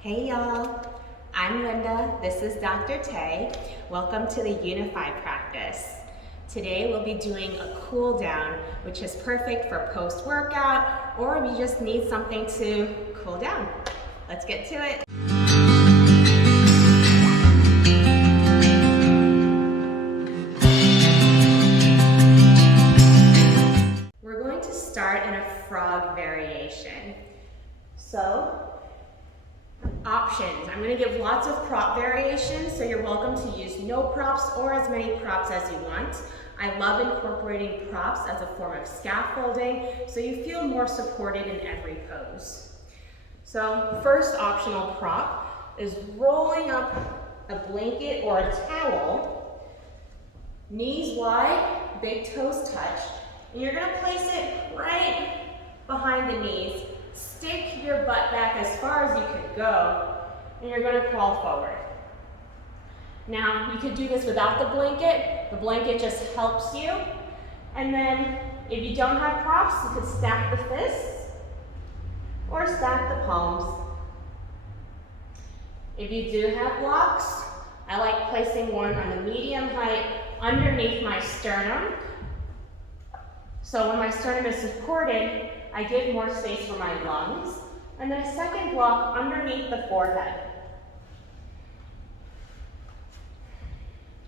Hey y'all, I'm Linda, this is Dr. Tay. Welcome to the Unify Practice. Today we'll be doing a cool down, which is perfect for post-workout or if you just need something to cool down. Let's get to it. We're going to start in a frog variation. So, options. I'm going to give lots of prop variations, so you're welcome to use no props or as many props as you want. I love incorporating props as a form of scaffolding, so you feel more supported in every pose. So, first optional prop is rolling up a blanket or a towel, knees wide, big toes touch, and you're going to place it right behind the knees. Stick your butt back as far as you can go, and you're going to crawl forward. Now, you could do this without the blanket. The blanket just helps you. And then, if you don't have props, you could stack the fists or stack the palms. If you do have blocks, I like placing one on the medium height underneath my sternum. So when my sternum is supported, I give more space for my lungs, and then a second block underneath the forehead.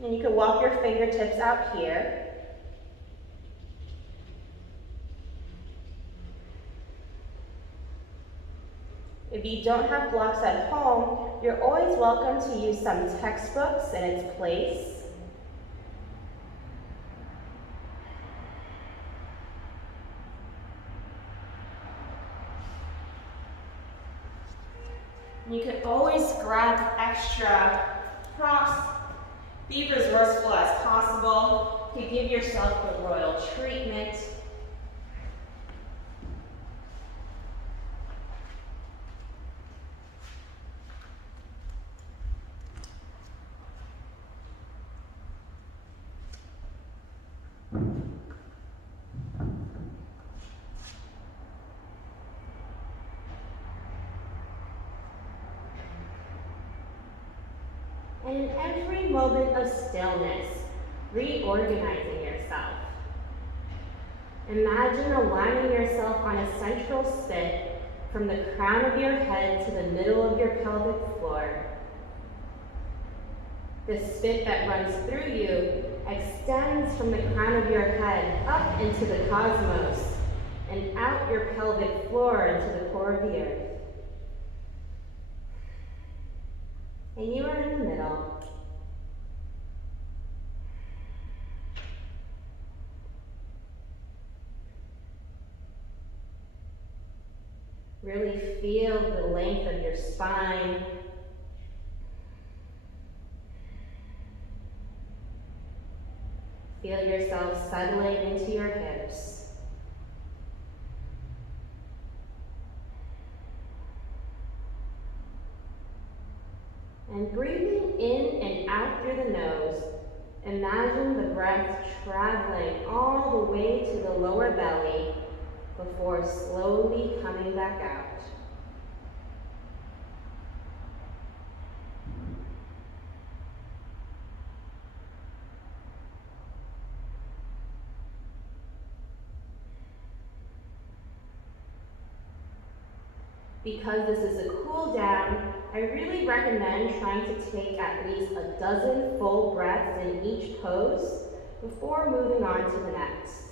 And you can walk your fingertips out here. If you don't have blocks at home, you're always welcome to use some textbooks in its place. You can always grab extra props, be resourceful as possible to give yourself the royal treatment. And in every moment of stillness, reorganizing yourself. Imagine aligning yourself on a central spit from the crown of your head to the middle of your pelvic floor. The spit that runs through you extends from the crown of your head up into the cosmos and out your pelvic floor into the core of the earth. And you are in the middle. Really feel the length of your spine. Feel yourself settling into your hips. And breathing in and out through the nose, imagine the breath traveling all the way to the lower belly before slowly coming back out. Because this is a cool down, I really recommend trying to take at least a dozen full breaths in each pose before moving on to the next.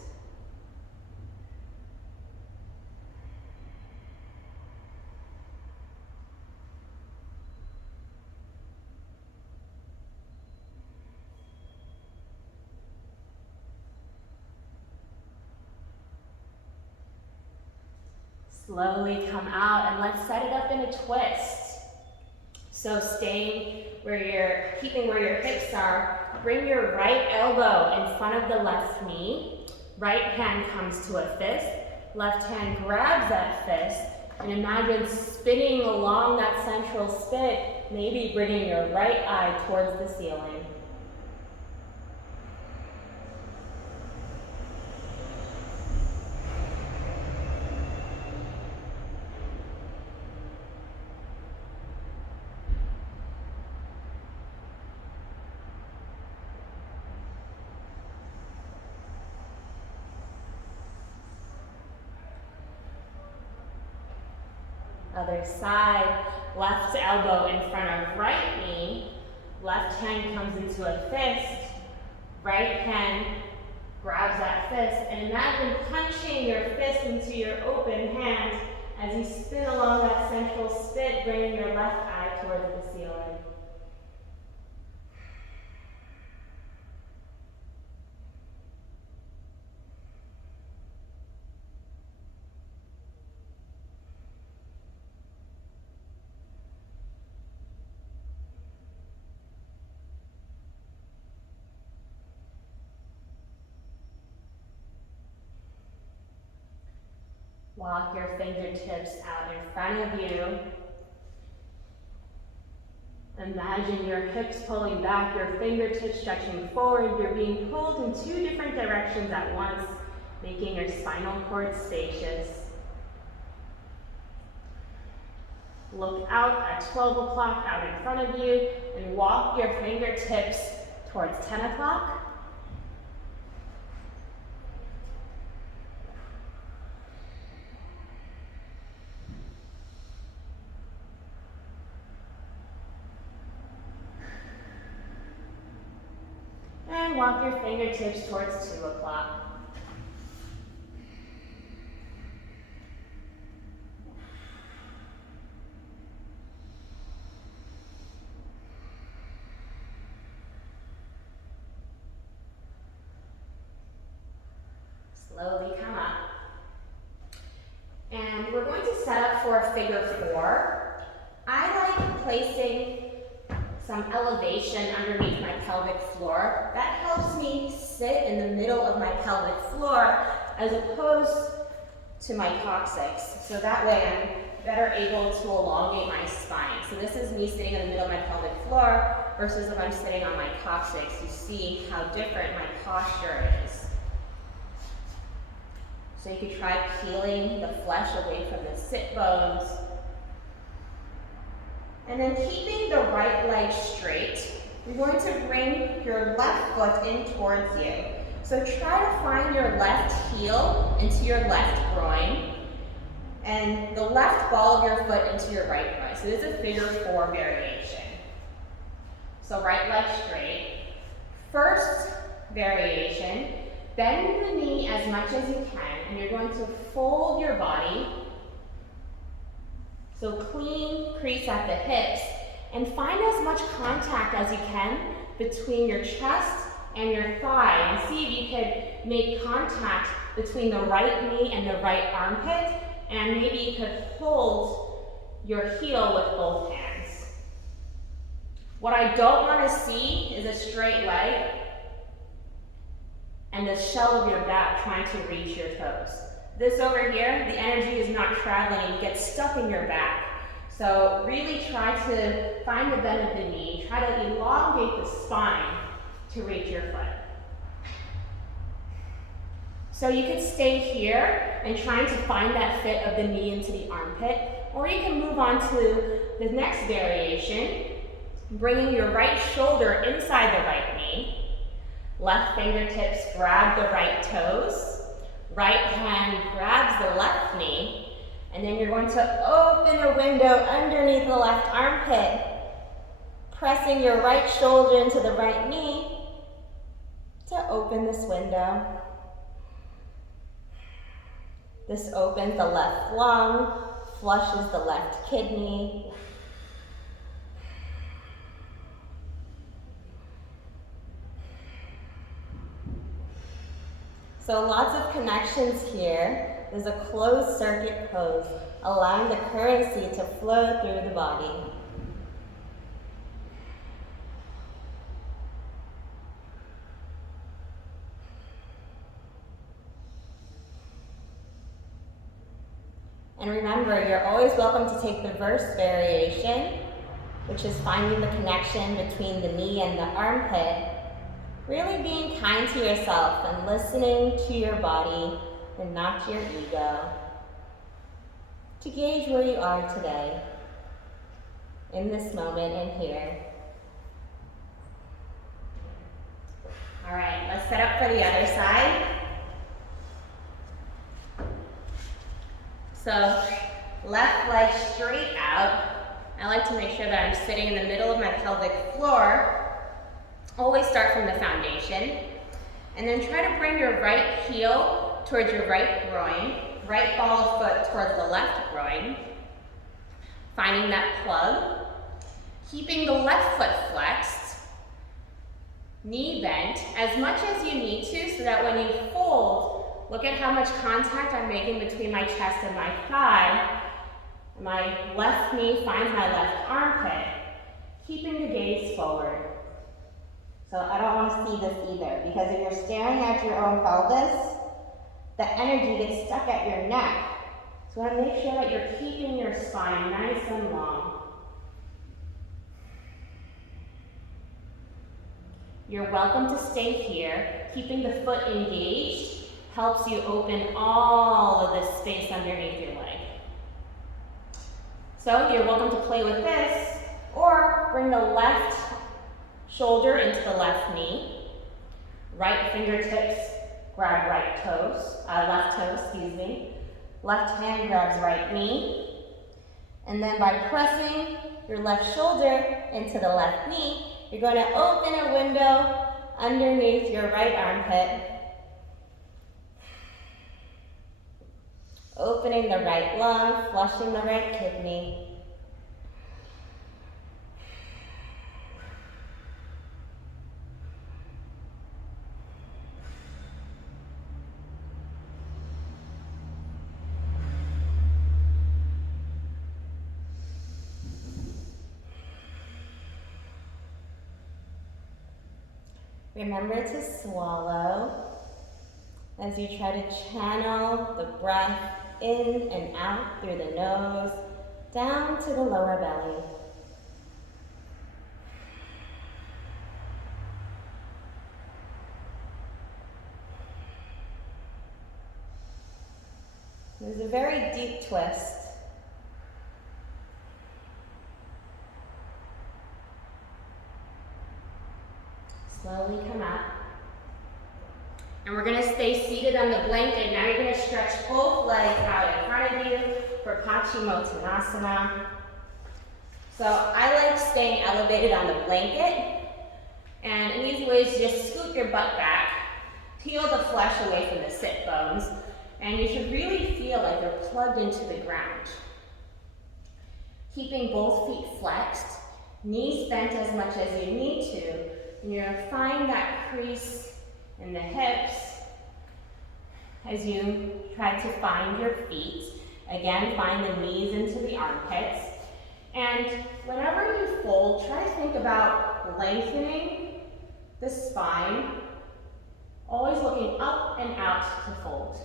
Slowly come out and let's set it up in a twist. So staying keeping where your hips are, bring your right elbow in front of the left knee. Right hand comes to a fist. Left hand grabs that fist and imagine spinning along that central spit, maybe bringing your right eye towards the ceiling. Other side, left elbow in front of right knee, left hand comes into a fist, right hand grabs that fist, and imagine punching your fist into your open hand as you spin along that central spit, bringing your left eye towards the ceiling. Walk your fingertips out in front of you. Imagine your hips pulling back, your fingertips stretching forward. You're being pulled in two different directions at once, making your spinal cord spacious. Look out at 12 o'clock out in front of you and walk your fingertips towards 10 o'clock. And walk your fingertips towards 2 o'clock. Slowly come up. And we're going to set up for a figure 4. I like placing some elevation underneath my pelvic floor. That helps me sit in the middle of my pelvic floor as opposed to my coccyx. So that way I'm better able to elongate my spine. So this is me sitting in the middle of my pelvic floor versus if I'm sitting on my coccyx. You see how different my posture is. So you could try peeling the flesh away from the sit bones. And then keeping the right leg straight, you're going to bring your left foot in towards you. So try to find your left heel into your left groin and the left ball of your foot into your right groin. So this is a figure 4 variation. So right leg straight. First variation, bend the knee as much as you can, and you're going to fold your body. So clean crease at the hips, and find as much contact as you can between your chest and your thigh, and see if you could make contact between the right knee and the right armpit, and maybe you could hold your heel with both hands. What I don't want to see is a straight leg and the shell of your back trying to reach your toes. This over here, the energy is not traveling and you get stuck in your back. So really try to find the bend of the knee, try to elongate the spine to reach your foot. So you could stay here and trying to find that fit of the knee into the armpit, or you can move on to the next variation, bringing your right shoulder inside the right knee, left fingertips grab the right toes, right hand grabs the left knee, and then you're going to open a window underneath the left armpit, pressing your right shoulder into the right knee to open this window. This opens the left lung, flushes the left kidney. So lots of connections here. There's a closed circuit pose, allowing the currency to flow through the body. And remember, you're always welcome to take the verse variation, which is finding the connection between the knee and the armpit. Really being kind to yourself and listening to your body and not your ego, to gauge where you are today, in this moment and here. All right, let's set up for the other side. So Left leg straight out. I like to make sure that I'm sitting in the middle of my pelvic floor. Always start from the foundation. And then try to bring your right heel towards your right groin, right ball of foot towards the left groin. Finding that plug. Keeping the left foot flexed. Knee bent as much as you need to so that when you fold, look at how much contact I'm making between my chest and my thigh. My left knee finds my left armpit, keeping the gaze forward. So I don't want to see this either, because if you're staring at your own pelvis, the energy gets stuck at your neck. So I want to make sure that you're keeping your spine nice and long. You're welcome to stay here. Keeping the foot engaged helps you open all of this space underneath your leg. So you're welcome to play with this, or bring the left shoulder into the left knee. Right fingertips grab left toe, excuse me. Left hand grabs right knee. And then by pressing your left shoulder into the left knee, you're going to open a window underneath your right armpit. Opening the right lung, flushing the right kidney. Remember to swallow as you try to channel the breath in and out through the nose, down to the lower belly. There's a very deep twist. Slowly come up. And we're going to stay seated on the blanket. Now you're going to stretch both legs out in front of you for Pachi Mo Tanasana. So I like staying elevated on the blanket. And an easy way is to just scoot your butt back, peel the flesh away from the sit bones, and you should really feel like you're plugged into the ground. Keeping both feet flexed, knees bent as much as you need to, and you're going to find that crease in the hips as you try to find your feet. Again, find the knees into the armpits. And whenever you fold, try to think about lengthening the spine, always looking up and out to fold.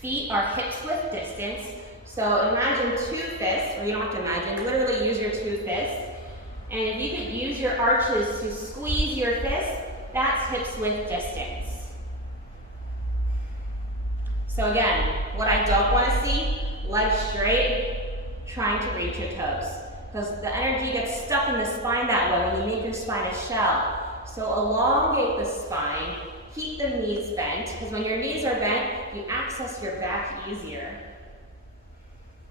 Feet are hips width distance. So imagine two fists, or you don't have to imagine, literally use your two fists. And if you could use your arches to squeeze your fists, that's hips width distance. So again, what I don't want to see, legs straight, trying to reach your toes. Because the energy gets stuck in the spine that way when you make your spine a shell. So elongate the spine, keep the knees bent, because when your knees are bent, you access your back easier.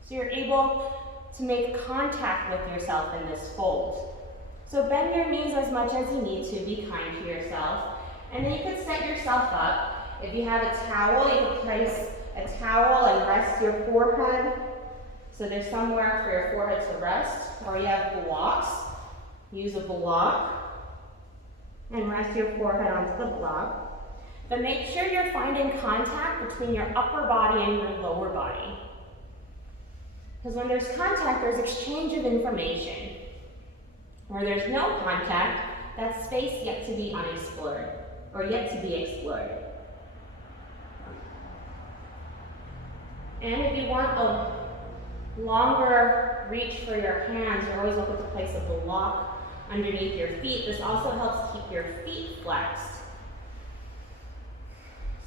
So you're able to make contact with yourself in this fold. So bend your knees as much as you need to, be kind to yourself. And then you could set yourself up. If you have a towel, you could place a towel and rest your forehead. So there's somewhere for your forehead to rest. Or you have blocks, use a block and rest your forehead onto the block. But make sure you're finding contact between your upper body and your lower body. Because when there's contact, there's exchange of information. Where there's no contact, that's space yet to be unexplored, or yet to be explored. And if you want a longer reach for your hands, you're always looking to place a block underneath your feet. This also helps keep your feet flexed.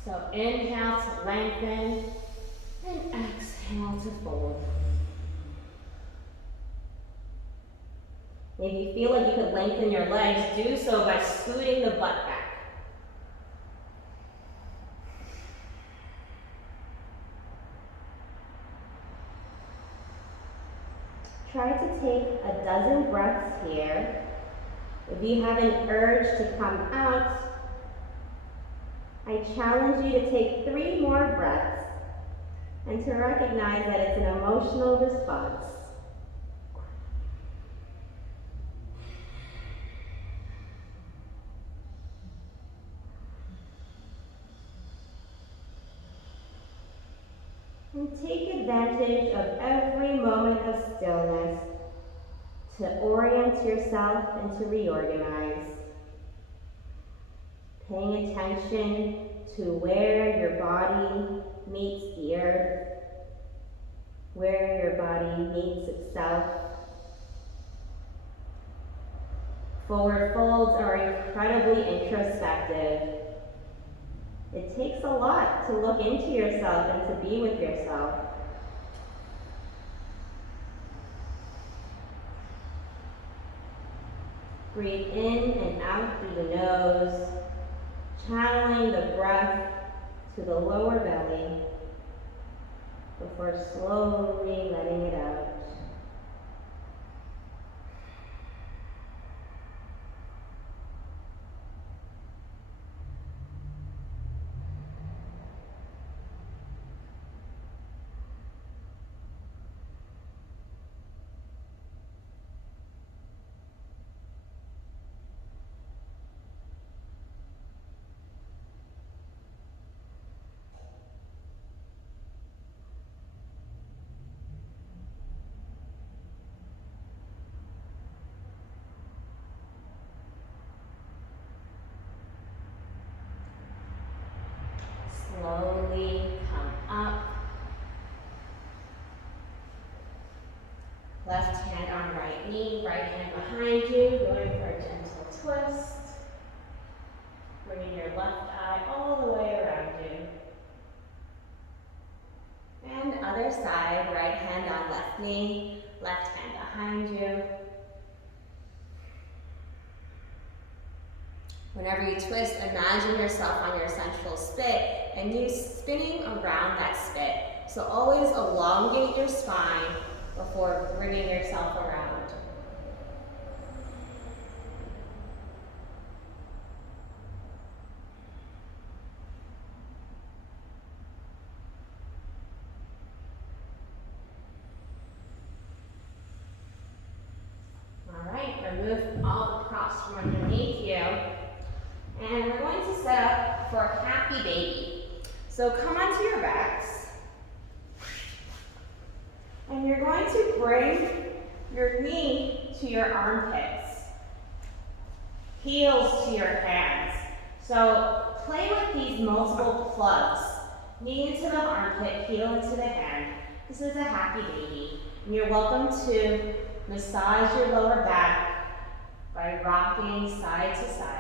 So inhale to lengthen, and exhale to fold. If you feel like you could lengthen your legs, do so by scooting the butt back. Try to take a dozen breaths here. If you have an urge to come out, I challenge you to take 3 more breaths and to recognize that it's an emotional response. And take advantage of every moment of stillness to orient yourself and to reorganize. Paying attention to where your body meets the earth, where your body meets itself. Forward folds are incredibly introspective. It takes a lot to look into yourself and to be with yourself. Breathe in and out through the nose, channeling the breath to the lower belly before slowly letting it out. Slowly come up. Left hand on right knee, right hand behind you, going for a gentle twist. Bringing your left eye all the way around you. And other side, right hand on left knee, left hand behind you. Whenever you twist, imagine yourself on your central spit and you spinning around that spit. So always elongate your spine before bringing yourself around. All right, remove all the props from underneath you. And we're going to set up for a happy baby. So come onto your backs. And you're going to bring your knee to your armpits, heels to your hands. So play with these multiple plugs. Knee into the armpit, heel into the hand. This is a happy baby. And you're welcome to massage your lower back by rocking side to side.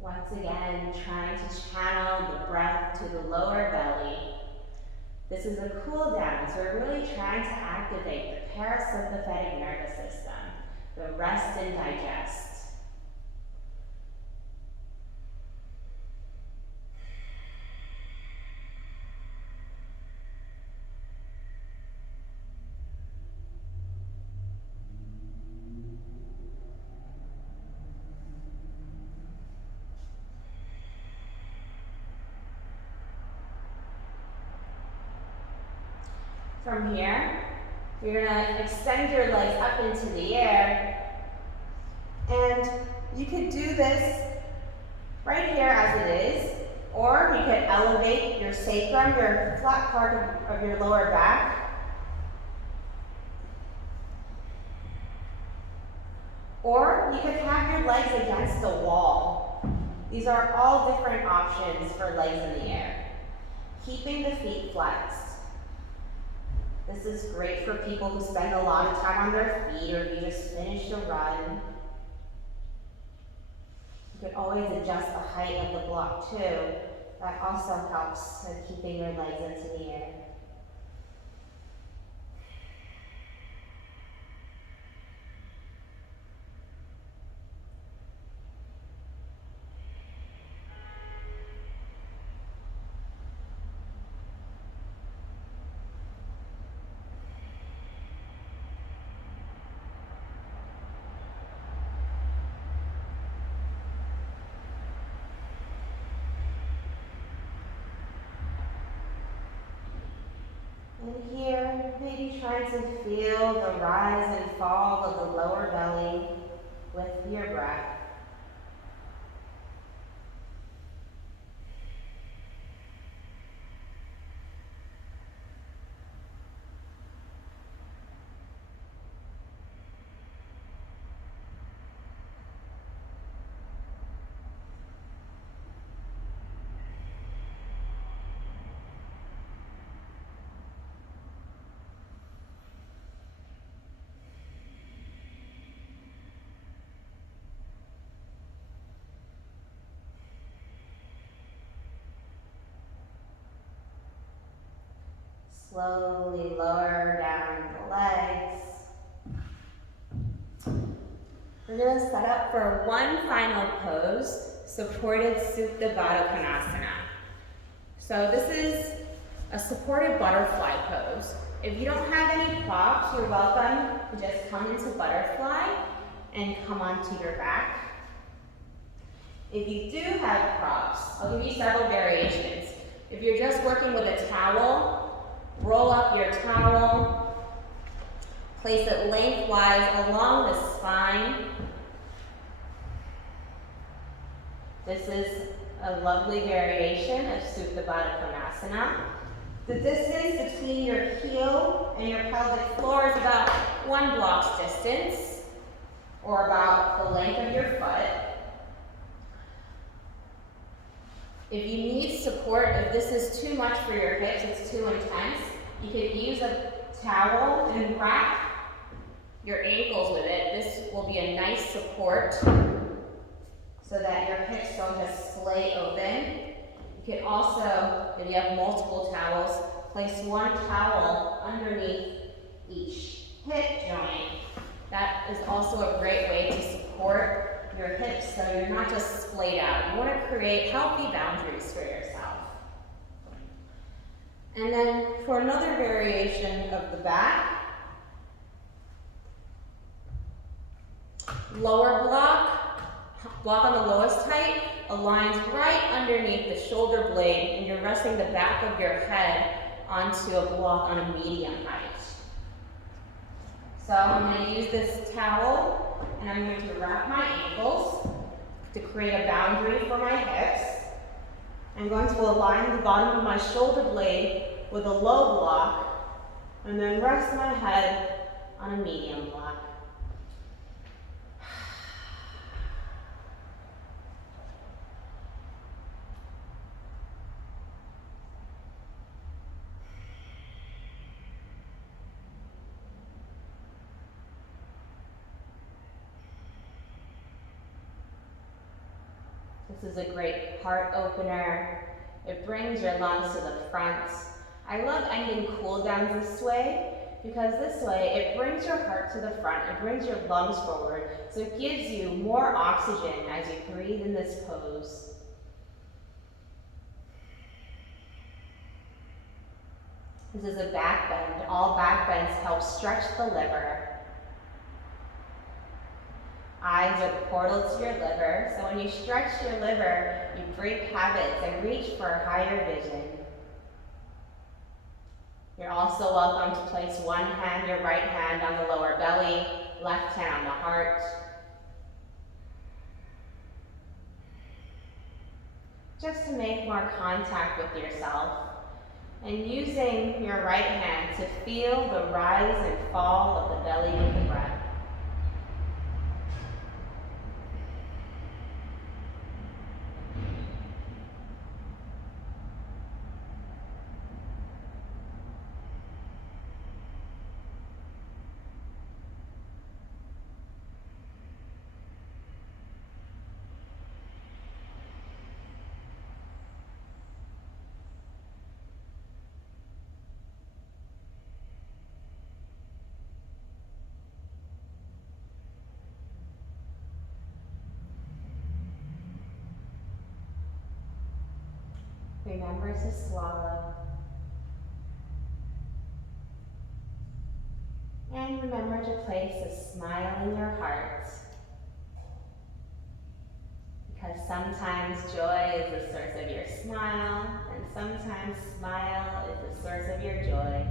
Once again, trying to channel the breath to the lower belly. This is a cool down, so we're really trying to activate the parasympathetic nervous system, the rest and digest. From here, you're going to extend your legs up into the air, and you could do this right here as it is, or you could elevate your sacrum, your flat part of your lower back, Or you could have your legs against the wall. These are all different options for legs in the air. Keeping the feet flexed. This is great for people who spend a lot of time on their feet, or if you just finished a run. You could always adjust the height of the block too. That also helps with keeping your legs into the air. And here, maybe trying to feel the rise and fall of the lower belly with your breath. Slowly lower down the legs. We're going to set up for one final pose, supported Supta Baddha Konasana. So this is a supported butterfly pose. If you don't have any props, you're welcome to just come into butterfly and come onto your back. If you do have props, I'll give you several variations. If you're just working with a towel, roll up your towel, place it lengthwise along the spine. This is a lovely variation of Supta Baddha Konasana. The distance between your heel and your pelvic floor is about 1 block's distance, or about the length of your foot. If you need support, if this is too much for your hips, it's too intense, you could use a towel and wrap your ankles with it. This will be a nice support so that your hips don't just splay open. You could also, if you have multiple towels, place one towel underneath each hip joint. That is also a great way to support your hips so you're not just splayed out. You want to create healthy boundaries for yourself. And then for another variation of the back, lower block on the lowest height, aligns right underneath the shoulder blade, and you're resting the back of your head onto a block on a medium height. So I'm going to use this towel, and I'm going to wrap my ankles to create a boundary for my hips. I'm going to align the bottom of my shoulder blade with a low block, and then rest my head on a medium block. This is a great heart opener. It brings your lungs to the front. I love ending cool downs this way because this way it brings your heart to the front, it brings your lungs forward, so it gives you more oxygen as you breathe in this pose. This is a back bend. All back bends help stretch the liver. Eyes are the portal to your liver, so when you stretch your liver, you break habits and reach for higher vision. You're also welcome to place one hand, your right hand, on the lower belly, left hand on the heart. Just to make more contact with yourself, and using your right hand to feel the rise and fall of the belly with the breath. Remember to swallow. And remember to place a smile in your heart. Because sometimes joy is the source of your smile, and sometimes smile is the source of your joy.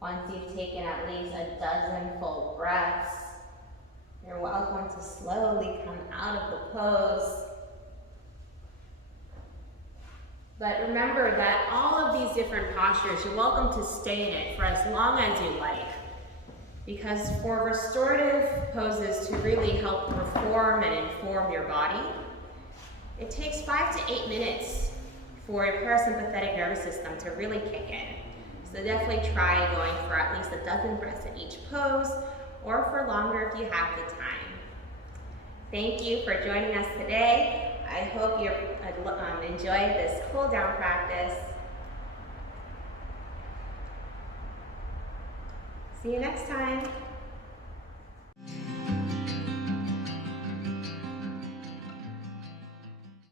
Once you've taken at least a dozen full breaths, you're welcome to slowly come out of the pose. But remember that all of these different postures, you're welcome to stay in it for as long as you like. Because for restorative poses to really help reform and inform your body, it takes 5 to 8 minutes for your parasympathetic nervous system to really kick in. So definitely try going for at least a dozen breaths in each pose, or for longer if you have the time. Thank you for joining us today. I hope you enjoyed this cool down practice. See you next time.